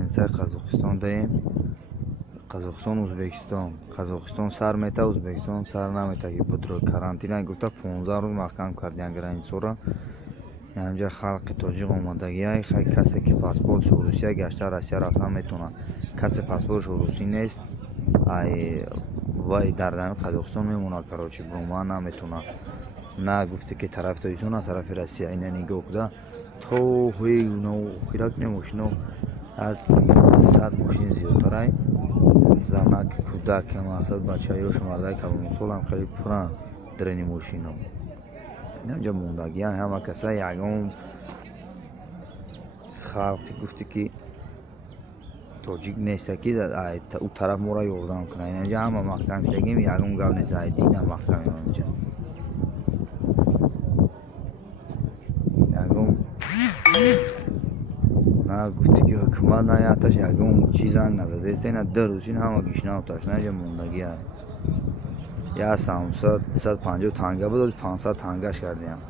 границаи Қазоқистон даем. Қазоқистон Ӯзбекистон. Қазоқистон сар мета, Ӯзбекистон сар намета ки путрои карантина гуфта 15 рӯз маҳкам кардиян границаро. Янҷа халқи тоҷиқ омадагиай, хай касе ки паспортшо Русия гашта Россия рафтан метавонад. Касе паспортшо русӣ нест, ай вай дар Қазоқистон мемонад, карочи буман наметавонад. На гуфте ки тарафи Тоҷикистон, на тарафи Россия. Ина нигоҳ куда то ҳои охирак мошино 100 мошин зиёдтарай. Занак, кӯдак, мақсад бачаёш, мардаи калонсолам хеле пуранд дрени мошино. Инҷа мондагиан ҳама каса ягон халқи гуфте ки тоҷик неста ки ӯ тараф моро ёрдам кунад. Инҷа ҳама маҳкам шудагим, ягон гап нест, дина маҳкам инҷа. Ягон на гуфте ки ҳукумат на яташ ягон чиз занг назадест, ина дурӯзин ҳама гишнауташ наҷа мондагиа. Я 750 танга буд, 500 тангаш кардиям.